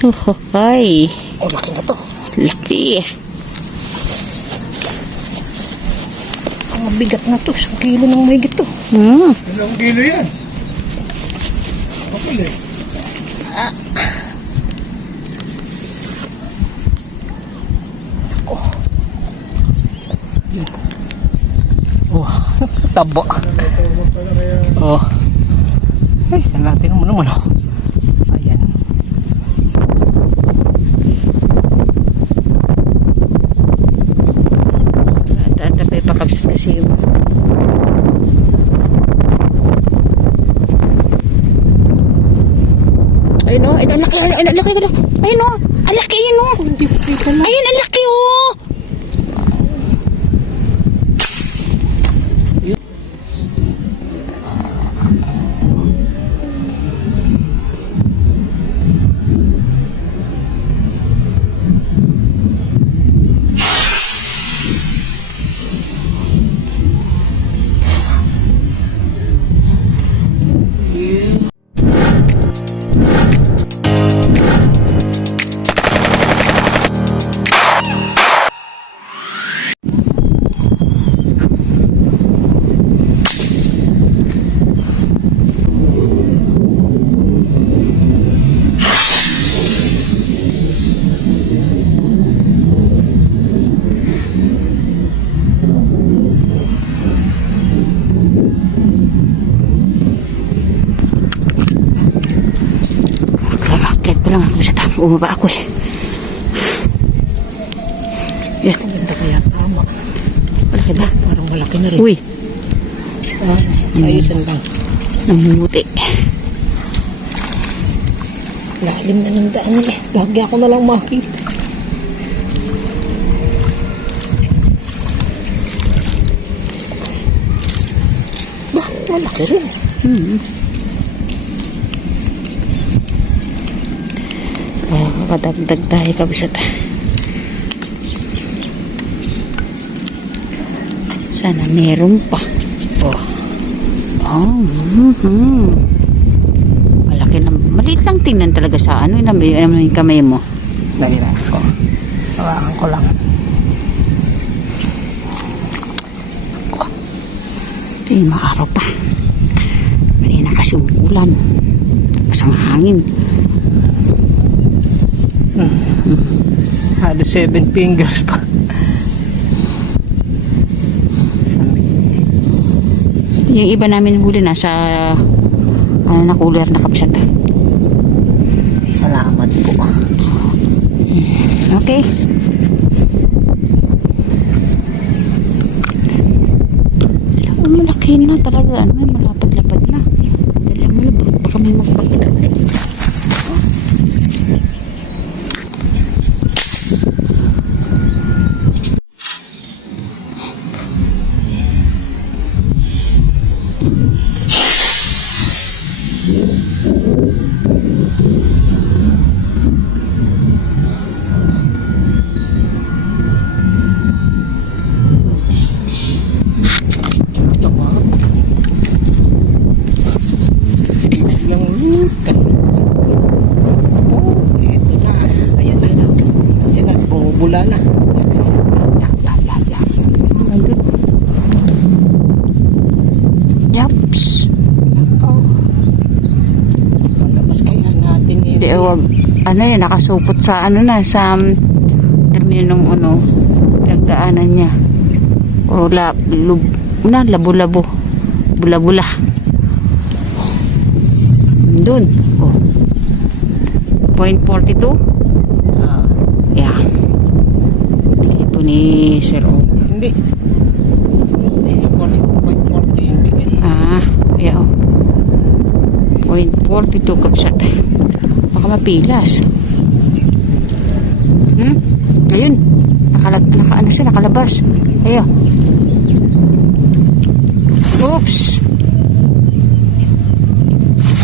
Oh, ay. Oh, laki na to. Laki. Ang mabigat na to. 1 kilo ng mahigit to. Hmm. Ilang kilo yan? Kapal eh. Oh, tabo. Oh. Ay, natin naman oh. Ayan. Tatapay pa kapsat kasi yung ayun o, ayun, ang laki, ayun, ang laki, ayun o, ang laki, ayun o, Hindi ko kita na. ayun, ang laki o. Lang ako sa tama, umaba ako eh. Yan. Ganda kaya tama. Malaki ba? Parang malaki na rin. Uy, Ayusan lang. namumuti. Lalim na ng daan eh. Lagi ako na lang makita. Bah, malaki rin. Kakadagdag tayo kabisat. Sana meron pa. Oh. Oh, malaki na, maliit lang tingnan talaga sa ano, yung kamay mo. Dali lang ko. Hawakan ko lang. Ito yung maaraw pa. Mali na kasi umulan. Pasang hangin. Halos 7 fingers pa. Yung iba namin huli nasa ano na cooler na kabisat. Salamat po. Okay. Malaki na talaga. Ano, may malapad-lapad na. Dali mo lang. Baka may magpakita. Bula na. Yaps. Oh. Palabas kaya natin eh. Hindi, wag. Ano yun, nakasupot sa ano na, sa termino ng ano, pinagdaanan niya. O labo-labo. Bula-bula. Doon. Oh. 0.42. Yeah. Ito ni Sir O. Hindi. Hindi. 40. Hindi. Yeah. 0.42 kapsat. Baka mapilas. Ayun. Ano siya, nakalabas. Ayun. Oops.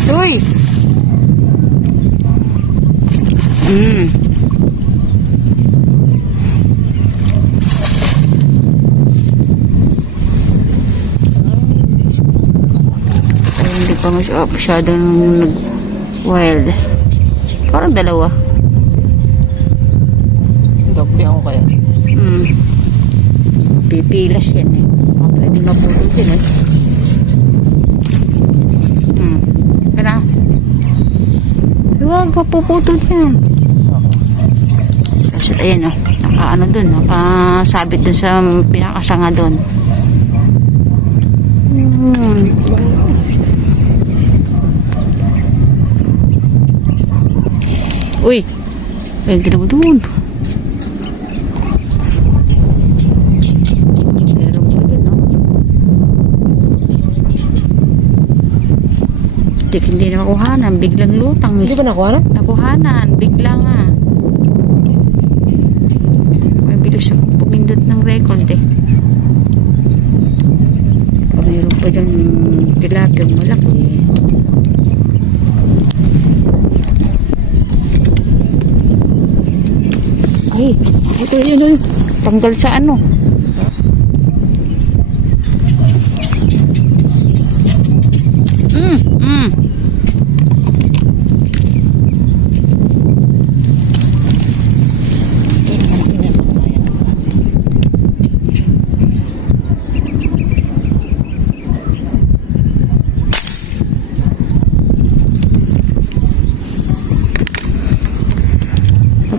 Uy. Hindi pa masyadong nag-wild. Parang dalawa. Gabi ako kaya. Pipilas yan eh. Baka pwede mapulog din eh. Kaya huwag mapuputol yan. Kasi ayan o. Nakaano dun. Nakasabit dun sa pinakasanga dun. Uy! Ay, ginawa dun. Meron pa dun, no? Hindi na makuhanan. Biglang lutang. Hindi ba nakuha na? Nakuhanan. Bigla nga. May bilis ako pumindot ng record eh. O mayroon pa dyan tilapia malaki eh. Ay, ito yun. Tanggal sa ano.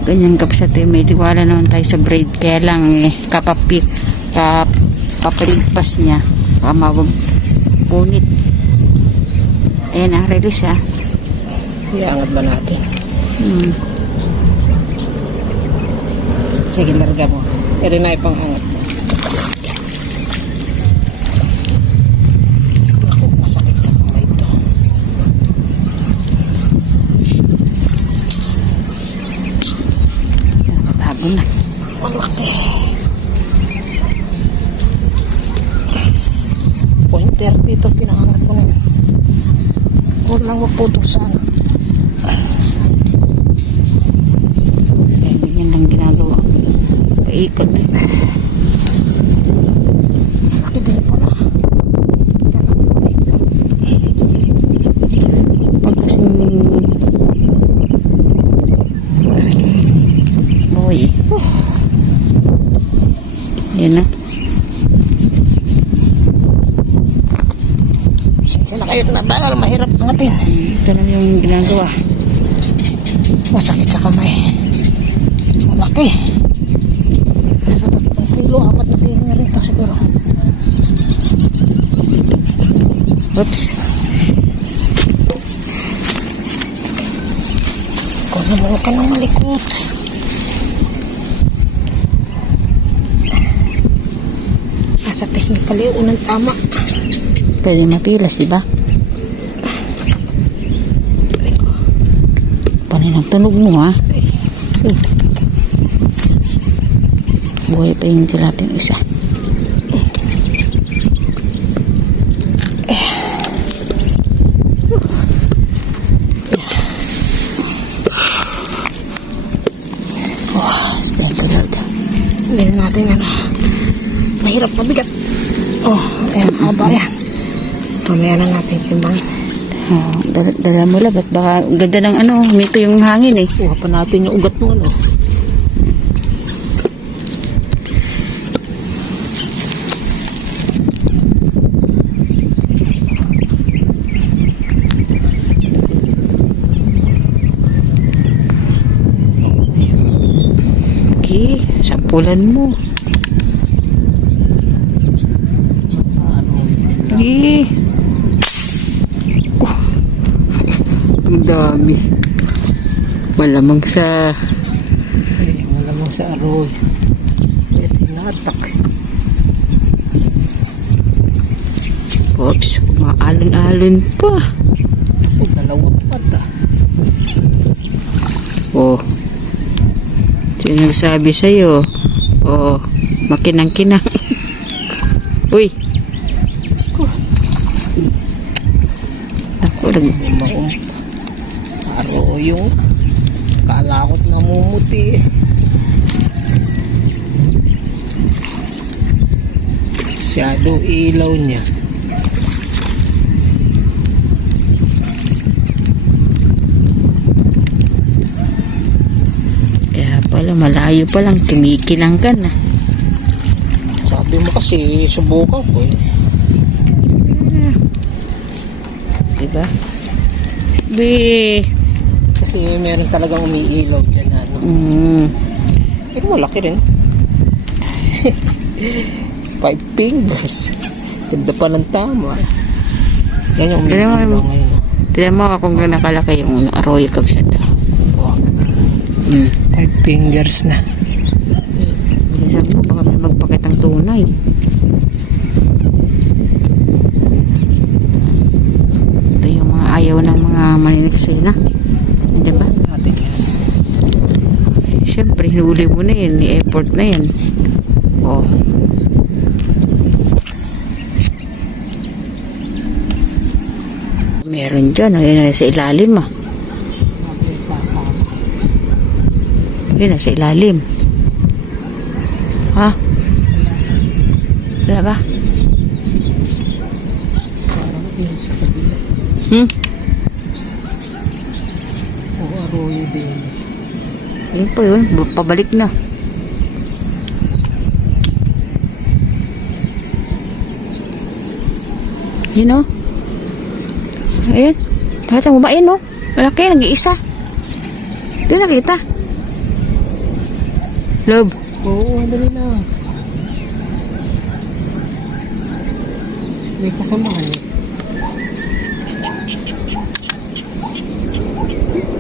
Ganyan kapsat eh, may diwala naman tayo sa braid, kaya lang eh, kapaligpas niya punit. Ayan na, release ah. Iangat ba natin? Sige, larga mo. Pero na ipang angat mo. Ako, masakit sa kamay ito. Bago na. Malaki. Pointer dito, pinangangat ko na yan. Huwag lang maputok sana. Yan lang ginagawa. Paikot eh. Malaki din pala. Pag kasing boy. Yan na. Siya na kayo na bagal, mahirap angatin. Ito lang yung ginagawa. Masakit sa kamay. Malaki. Nasa 3 kilo, 4 na kilo na rin ito siguro. Oops. Kung naman ka nang malikot. Nasa pes ni pala yung unang tama. Pwede mapilas, di ba? Paano ang tunog mo, ha? Buhay pa yung tilaping isa. Stand talaga. Hindi na natin ano. Mahirap mabigat. Oh, ayan, haba yan. Mamaya na natin timbangin. Oh, dala mo labat. Baka ganda ng ano, humito yung hangin eh. Kuha pa natin yung ugat mo ano. Okay, sampulan mo. Okay. Ang dami. Malamang sa Malamang sa aroy. Kaya tinatak. oops, maalon-alon pa. Oh, dalawang pata. Oh. Sino nagsabi sa'yo? Oh, makinang-kinang. Uy. Ako, Aro yung kalakot na mumuti. Shadow ilaw niya. kaya pala Wala, malayo pa lang. Kinikinang ka na. Sabi mo kasi, subukan ko eh. Diba? Be. Kasi meron talagang umiilaw dyan na ano. Pero malaki rin. 5 fingers. Ganda pa ng tama. Yan yung umiilaw ngayon. Tignan mo kung gano'n kalaki yung arroyo kabsat. Oh. 5 fingers na. Sabi mo, baka may magpakitang tunay. Ito yung mga ayaw ng mga maniniksina. Nandiyan ba? Natin yan. Siyempre, hinuli mo na yun. I-effort na yan. Oh. Meron dyan. Ayun, nasa ilalim ah. Ayun, nasa ilalim. Ha? Wala ba? Oo, arroyo din. Ayun po yun. Pabalik na. Yun o. Ayun. Nakita mo ba yun o? Malaki. Nag-iisa. Doon nakita. Love. Oo, dali na. May kasamahan eh.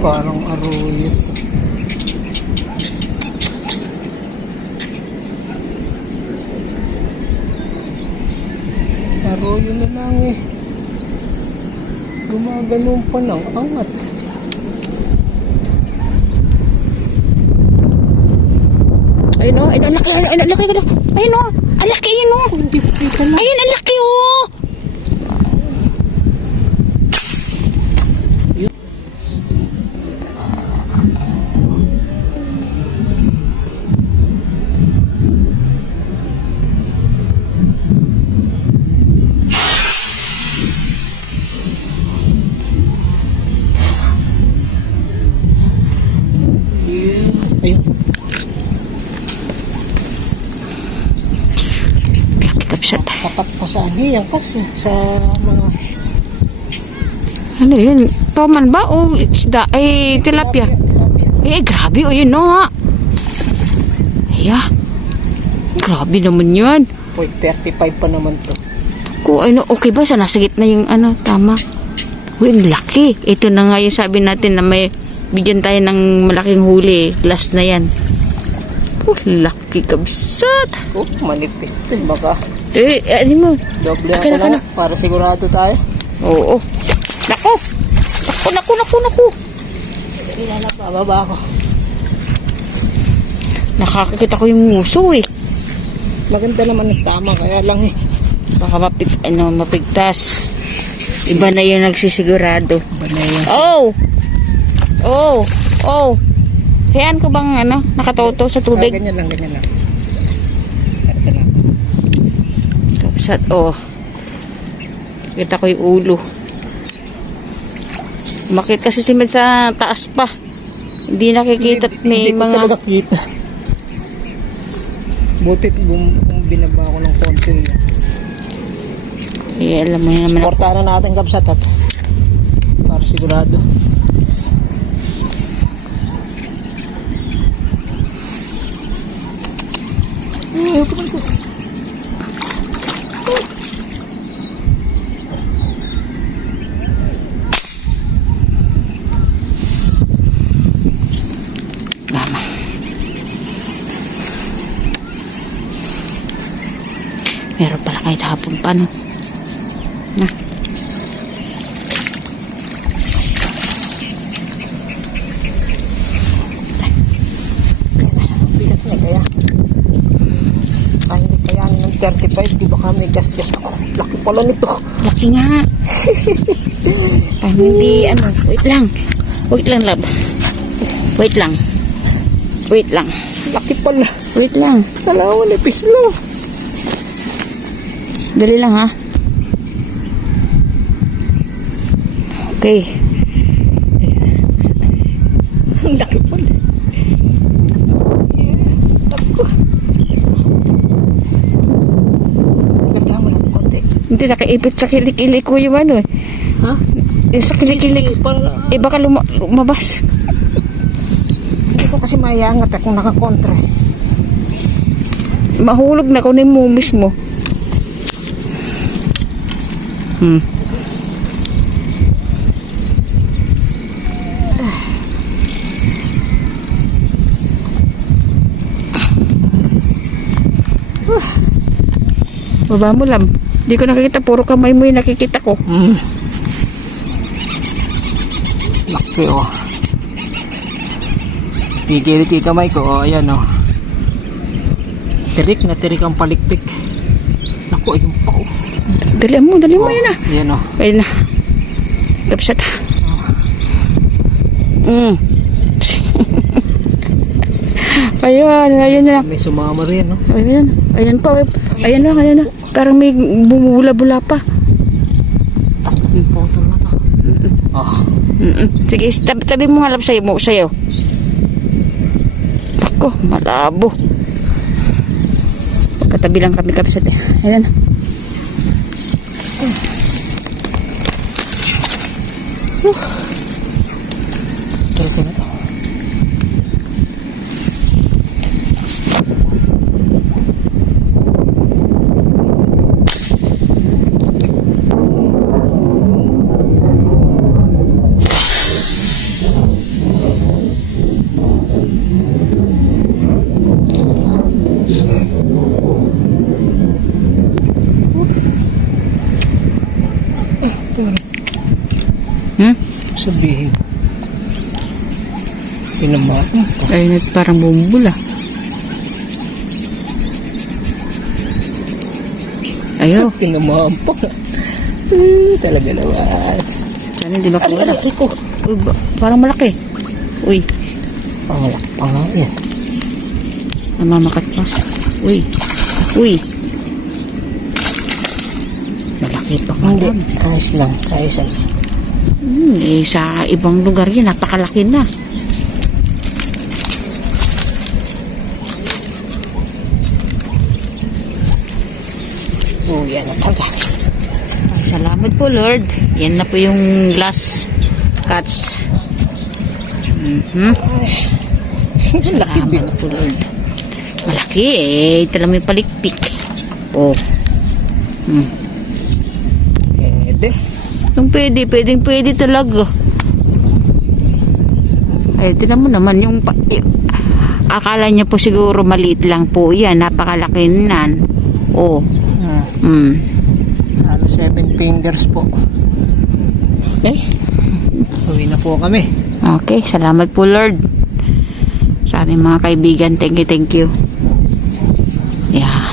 Parang arroyo to. Arroyo na lang eh. Gumaganon pa ng angat. Ayun o. Ayun, ang laki. Ayun, ang laki. Ayun o. Ang laki yun o. Hindi ko kita lang. Ayun, ang laki o. Ayun. Kapsat. Tapat pa sa yan kasi sa mga Ano yun? Toman ba o isda? Ay, tilapia. Eh, grabe o yun o ha. Ay, grabe naman yun. 0.35 pa naman to. Ano, okay ba? Sa nasa gitna yung ano, tama. Uy, ang laki. Ito na nga yung sabi natin na may bigyan tayo ng malaking huli. Last na yan. Oh, laki kabsat. Oh, manipis to. Baka Ano mo? doble Akin ako na. na para sigurado tayo. Oo. Naku! Naku! Ilalap, bababa ako. Nakakakita ko yung muso eh. Maganda naman ang tama, kaya lang eh. Baka mapigtas. Iba na yung nagsisigurado. Banaya. Oh! Hayaan ko bang nakatoto sa tubig? Ganyan lang. Ito lang. Kapsat, kita ko yung ulo. Makit kasi si Med sa taas pa. Hindi nakikita at may Hindi ko mga... talaga kita. Butit binaba ko ng konti. Eh, alam mo naman ako. Portahan na natin kapsat at para sigurado. Mama. Meron pala kahit hapon pa, no? Na. Bigat niya kaya. Ay, hindi kayanin ng 35. Di ba kami gas-gas ako? Laki pala nito. Laki nga. Paano hindi, wait lang, love. Wait lang. Laki pala. Wait lang. Dalawa, nipis lang. Dali lang, ha? Okay. Ang laki pala. Hindi, nakaipit sa kilik-kilik ko yung ano eh. Ha? Yung sa kilik-kilik. Para, Eh, baka lumabas. hindi ko kasi maiangat kung nakakontra. Mahulog na kunin mo mismo. Baba mo lang. Hindi ko nakikita. Puro kamay mo yung nakikita ko. Laki oh. Tigirit yung kamay ko. Oh, ayan oh. Tirik na tirik ang palikpik. Naku, yung pa oh. Dali mo yan na. Ayan oh. Ayun na. Kapsat. Ayun na. May sumama rin no. Ayan pa. Ayan na. Parang may bumubula-bula pa. Takot yung photo na to. Oh. Sige, tabi mo halap sa'yo. Ako, malabo. Katabi lang kami kapsat eh. Ayan. Turo ko na to. Sabihin. Tinamaan. Ayun, parang bumubula. Ayo. Tinamaan pa. Talaga naman. Sana hindi makuha. Laki ko. Uy, parang malaki. Uy, Malaki pa nga yan. namamakat pa. Uy. Malaki pa nga. Hindi. Ayos lang. Ayos lang. Sa ibang lugar yan, napakalaki na. Oh, yan na talaga. Ay, salamat po, Lord. Yan na po yung last catch. Salamat po, Lord. Malaki eh. Ito lang may palikpik. Oh. Pwede. Yung pwede talaga. Ay, tinan mo naman yung akala niya po siguro maliit lang po yan. Napakalaki nan. Oh. Halos 7 fingers po. Okay. Uwi na po kami. Okay, salamat po, Lord. Sa aming mga kaibigan, thank you. Yeah.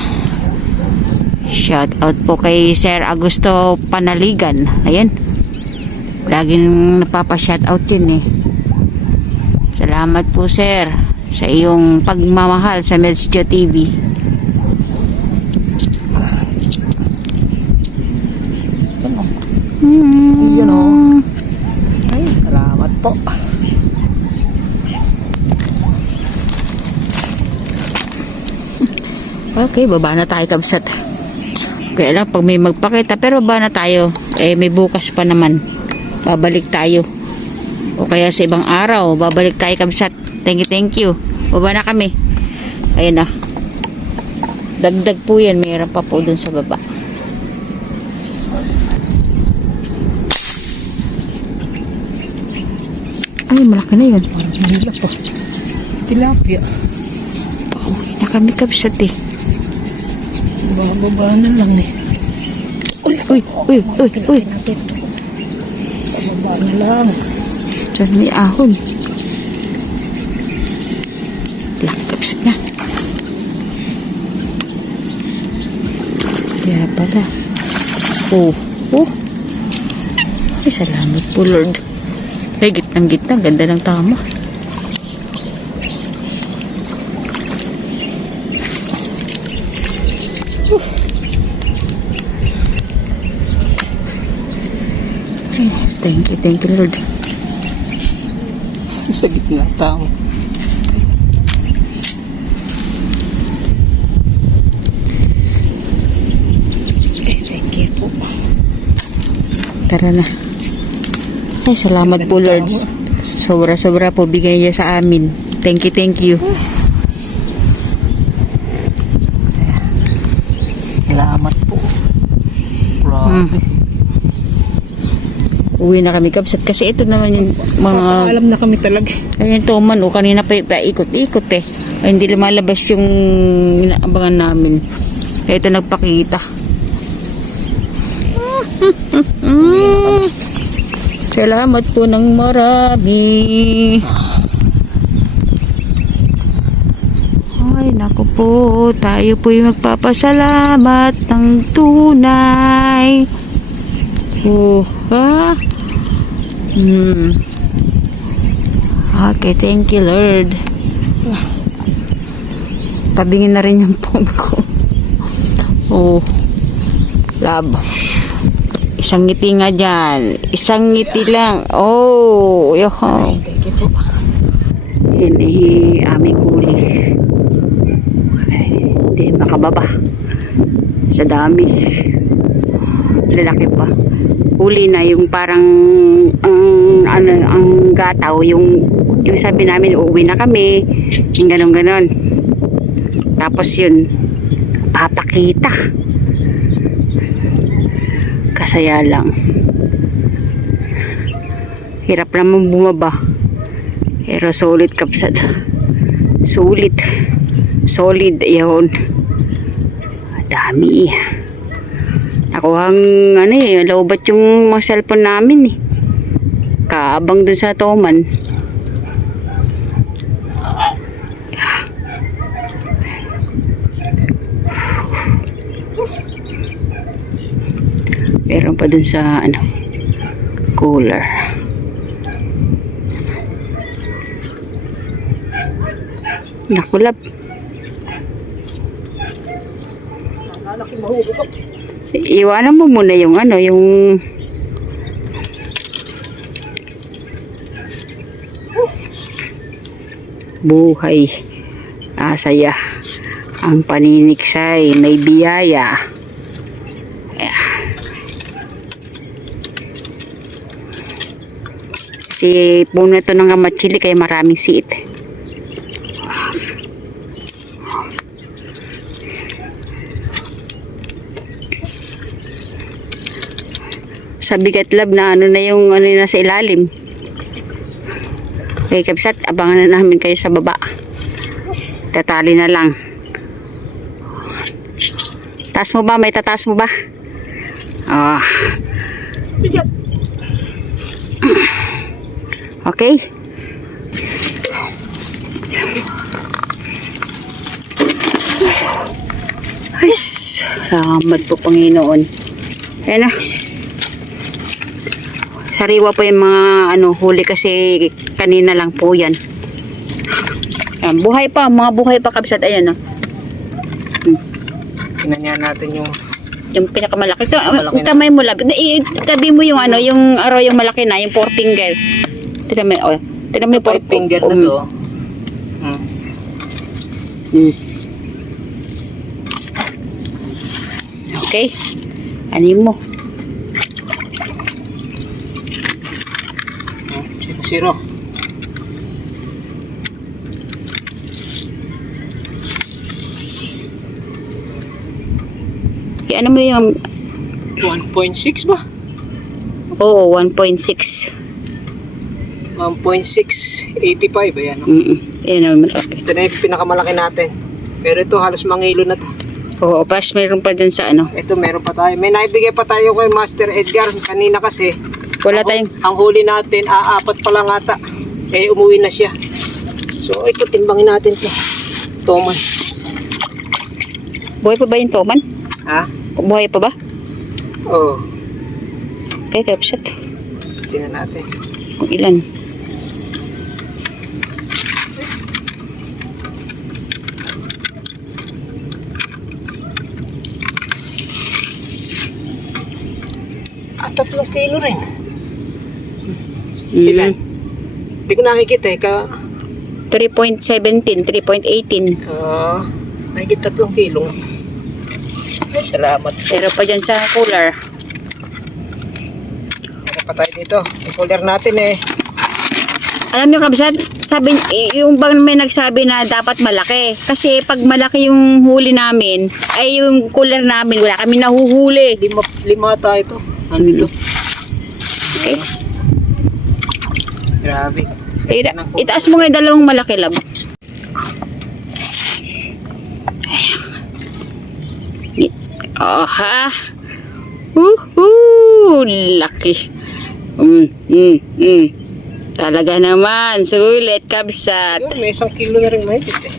Shout out po kay Sir Augusto Panaligan. Ayan. Laging napapa-shout out yun eh. Salamat po, Sir, sa iyong pagmamahal sa Medsjo TV. Yun o. Ay, salamat po. Okay, baba na tayo, kabsat. Kaya lang, pag may magpakita, pero baba na tayo. Eh, may bukas pa naman. Babalik tayo. O kaya sa ibang araw, babalik tayo, kabsat. Thank you. Baba na kami. Ayun na. Dagdag po yan. Mayroon pa po dun sa baba. Ay, malaki na yun. Hila po. Tilapia. Pauwi na kami, kabsat eh. Bababa na lang eh. Uy. Bababa na lang. Diyan may ahon. Laki, kabsat na. Kaya pala. Oh. Ay, salamat po, Lord. Ay, gitnang-gitna. Ganda ng tama. Ay, thank you, Lord. Sa gitna tao. Thank you po. Tara na. Ay, salamat po Lord. Sobra-sobra po bigay niya sa amin. Thank you, thank you. Salamat po. Grabe. Uwi na kami kapsat kasi ito naman yung mga Alam na kami talaga. ayun toman o kanina pa ikot-ikot eh. Ay, hindi lumalabas yung inaabangan namin. Ito nagpakita. Salamat po ng marami. Ay, naku po. Tayo po yung magpapasalamat ng tunay. Ha? Okay, thank you, Lord. Tabingin na rin yung phone ko. Oh. Love. Isang ngiti nga dyan. Isang ngiti lang. Oh. Yoho. Thank you po. Yan aming huli. Ay, hindi makababa. Sa dami. Lalaki pa. Huli na yung parang ang gataw, yung sabi namin uuwi na kami, yung ganon. Tapos yun, papakita. Kasaya lang. Hirap naman bumaba. Pero solid kapsat. Solid. Yun. Dami. Nakuhang lowbat yung mga cellphone namin eh. Kaabang dun sa toman. Meron pa dun sa cooler. Nakulap. Lalaki mahubog. Iwanan mo muna yung yung buhay. Saya. Ang paniniksay, may biyaya. Kasi puno ito ng kamatsili kaya maraming siit. Sa bigat lab na na yung nasa ilalim. Okay, kapsat, abangan na namin kayo sa baba. Tatali na lang. Taas mo ba? May tataas mo ba? Bigat. Okay. Ay, salamat po Panginoon. Ayan na. Sariwa po yung mga huli kasi kanina lang po yan. Ayan, buhay pa, mga buhay pa kapsat. Ayan Tingnan natin yung pinakamalaki. Ito, Malaki na. kamay mo lang. Tabi mo yung yung araw yung malaki na, yung 4 finger. Tignan mo, tignan mo yung 5 finger na to. Okay. Anin mo. 0. Ano mo yung 1.6 ba? Oo, 1.6. 1.685. Ayan. Ayan naman malaki. Ito na yung pinakamalaki natin. Pero ito halos mangilo na to. Oo, pas meron pa dun sa Ito meron pa tayo. May naibigay pa tayo kay Master Edgar kanina kasi. Wala tayong, Ang huli natin, apat pa lang ata. Umuwi na siya. So ito, timbangin natin to. Toman. buhay pa ba yung toman? Ha? Buhay pa ba? Oo. Okay, kapsat. Tingnan natin. Kung ilan. Ah, 3 kilo rin. Ilan? Hindi ko nakikita eh. 3.17, 3.18. Mahigit 3 kilo. Ay, salamat. Pero pa dyan sa cooler. pa tayo dito. Yung cooler natin eh. Alam niyo kabsat, sabi, yung bang may nagsabi na dapat malaki. Kasi pag malaki yung huli namin, ay yung cooler namin, wala kami nahuhuli. Lima tayo ito. Andito. Okay. Grabe. Itaas mo nga yung dalawang malaki lab. Oh ha. Laki. Talaga naman, sulit kabsat. Yun, may 1 kilo na rin mahigit eh.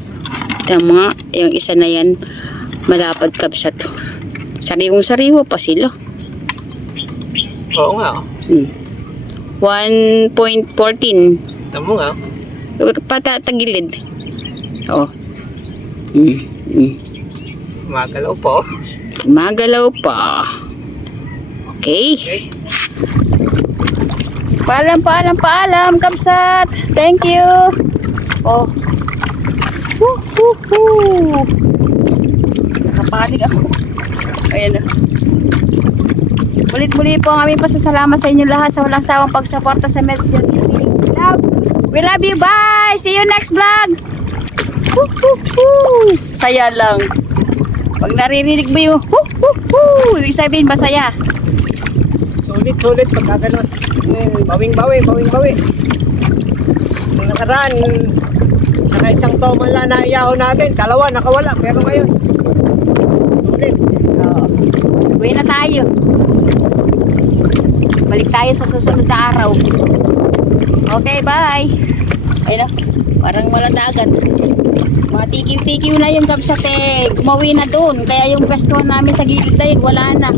Tama, yung isa na yan, malapad kabsat. Sariwong-sariwa pa sila. Oo nga. 1.14. Tamo nga. Patatagilid. Oh. Magalaw po. Magalaw pa. Okay. Okay. Paalam, kabsat. Thank you. Oh. Nakapalig ako. Ayan na. Ulit-muli po ang aming pasasalamat sa inyo lahat sa walang sawang pagsuporta sa Meds Young Living Club. We love you. Bye. See you next vlog. Saya lang. Pag naririnig mo yung ibig sabihin masaya. Sulit pagka ganun. Bawing-bawi. Nung nakaraan, naka-1 toman lang na iyaw natin. 2 nakawala. Pero ngayon, sulit. Uwi na tayo. Balik tayo sa susunod na araw. Okay, bye. Ayun na, parang wala dagat. Mga tikiw-tikiw na yung kabsate. Umawi na doon. Kaya yung pwesto namin sa gilid na yun, wala na.